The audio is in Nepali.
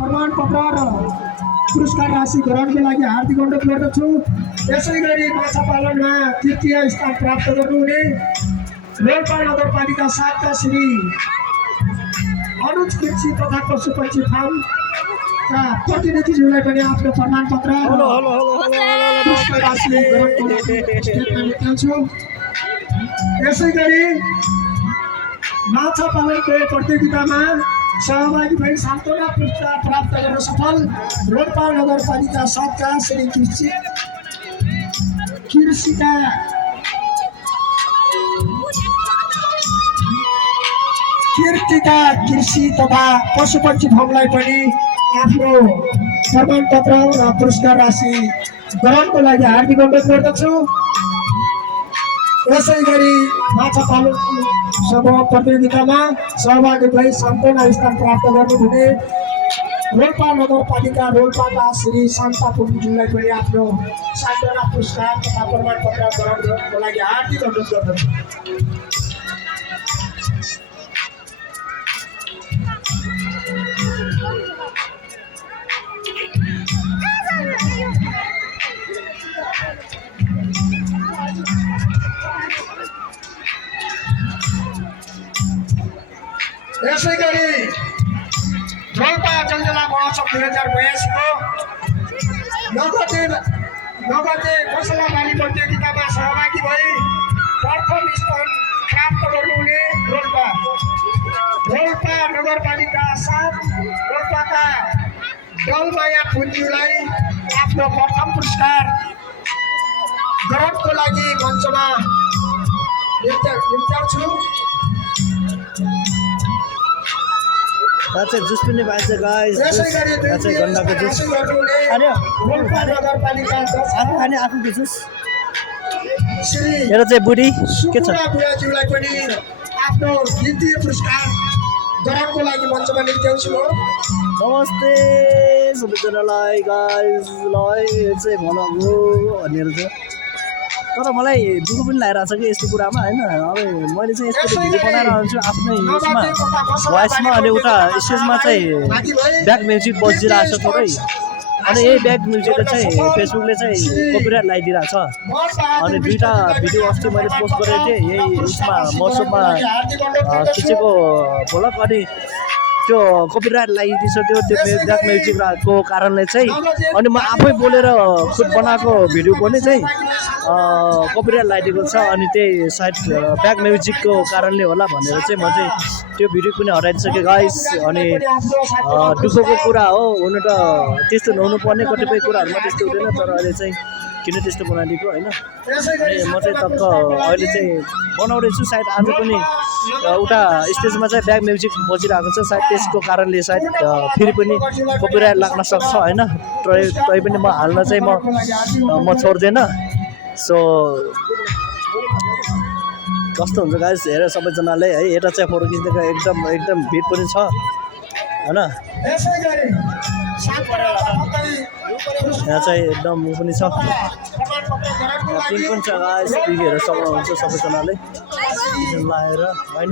प्रमाणपत्र र पुरस्कार राशि ग्रहणको लागि हार्दिक अनुरोध गर्दछु। यसै गरी माछा पालनमा तृतीय स्थान प्राप्त गर्नुहुने रोल्पा नगरपालिका 7 का श्री अनुज कृषि तथा पशुपक्षी फार्मका प्रतिनिधिज्यूलाई पनि आफ्नो प्रमाणपत्र पुरस्कार राशि ग्रहणको लागि स्टेटमेन्ट दिन्छु। यसै गरी माछा पालनको प्रतियोगितामा सहभागी भई सान्तवना पुरस्कार प्राप्त गर्न सफल रोल्पा नगरपालिका 7 का श्री कीर्तिका कृषि तथा पशुपक्षी फार्मलाई पनि आफ्नो प्रमाणपत्र र पुरस्कार राशि ग्रहणको लागि हार्दिक अनुरोध गर्दछु। यसै गरी माछा पालन समूह प्रतियोगितामा सहभागी भई सान्तवना स्थान प्राप्त गर्नुहुने रोल्पा नगरपालिका रोल्पाका श्री शान्ता पुञ्जुलाई पनि आफ्नो सान्तवना पुरस्कार तथा प्रमाणपत्र ग्रहण गर्नको लागि हार्दिक अनुरोध गर्दछु। यसै गरी रोल्पा जलजला महोत्सव 2082 को नगदे मसलाबारी प्रतियोगितामा सहभागी भई प्रथम स्थान प्राप्त गर्नुहुने रोल्पा नगरपालिका 7 रोल्पाका डलमाया पुञ्जुलाई आफ्नो प्रथम पुरस्कार ग्रहणको लागि मञ्चमा निम्त्याउँछु। That's a juice पनि पाइन्छ गाइस। That's a गन्डाको juice. खाने आफू जुस। मेरो चाहिँ बुढी के छ? बुढाज्यूलाई पनि आफ्नो द्वितीय पुरस्कार ग्रहणको लागि मञ्चमा निम्त्याउँछु। नमस्ते सबैजनालाई गाइस। ल यो चाहिँ भनौँ भनेर छ। तर मलाई दुःख पनि लागिरहेको छ कि यस्तो कुरामा होइन। अब मैले चाहिँ यस्तो भिडियो बनाएर आउँछु आफ्नै उसमा भोइसमा अनि उता स्टेजमा चाहिँ ब्याक म्युजिक बजिरहेको छ थोरै। अनि यही ब्याक म्युजिकले चाहिँ फेसबुकले चाहिँ कपिराइट लगाइदिरहेको छ। अनि दुईवटा भिडियो अस्ति मैले पोस्ट गरेको थिएँ यही उसमा महोत्सवमा खिचेको भ्लग। अनि त्यो कपिराइट लगाइदिइसक्यो त्यो ब्याक म्युजिकको कारणले चाहिँ। अनि म आफै बोलेर खुद बनाएको भिडियो पनि चाहिँ कपिराइट लगाइदिएको छ। अनि त्यही सायद ब्याक म्युजिकको कारणले होला भनेर चाहिँ म चाहिँ त्यो भिडियो पनि हटाइदिइसकेँ गाइस। अनि दुःखको कुरा हो, हुनु त त्यस्तो नहुनु पर्ने कतिपय कुराहरूमा त्यस्तो हुँदैन। तर अहिले चाहिँ किन त्यस्तो बनाइदिएको होइन। अनि म चाहिँ टक्क अहिले चाहिँ बनाउँदैछु। सायद आज पनि उता स्टेजमा चाहिँ ब्याक म्युजिक बजिरहेको छ। सायद त्यसको कारणले सायद फेरि पनि कपिराइट लाग्न सक्छ होइन। तै पनि म हाल्न चाहिँ म छोड्दैन। सो कस्तो हुन्छ गाइस हेरेर सबैजनाले है। यता चाहिँ फोटो खिच्नेको एकदम भिड पनि छ होइन। यहाँ चाहिँ एकदम ऊ पनि छ, टिम पनि छ गाइस। पिकहरू सक्नुहुन्छ सबैजनाले लाएर होइन।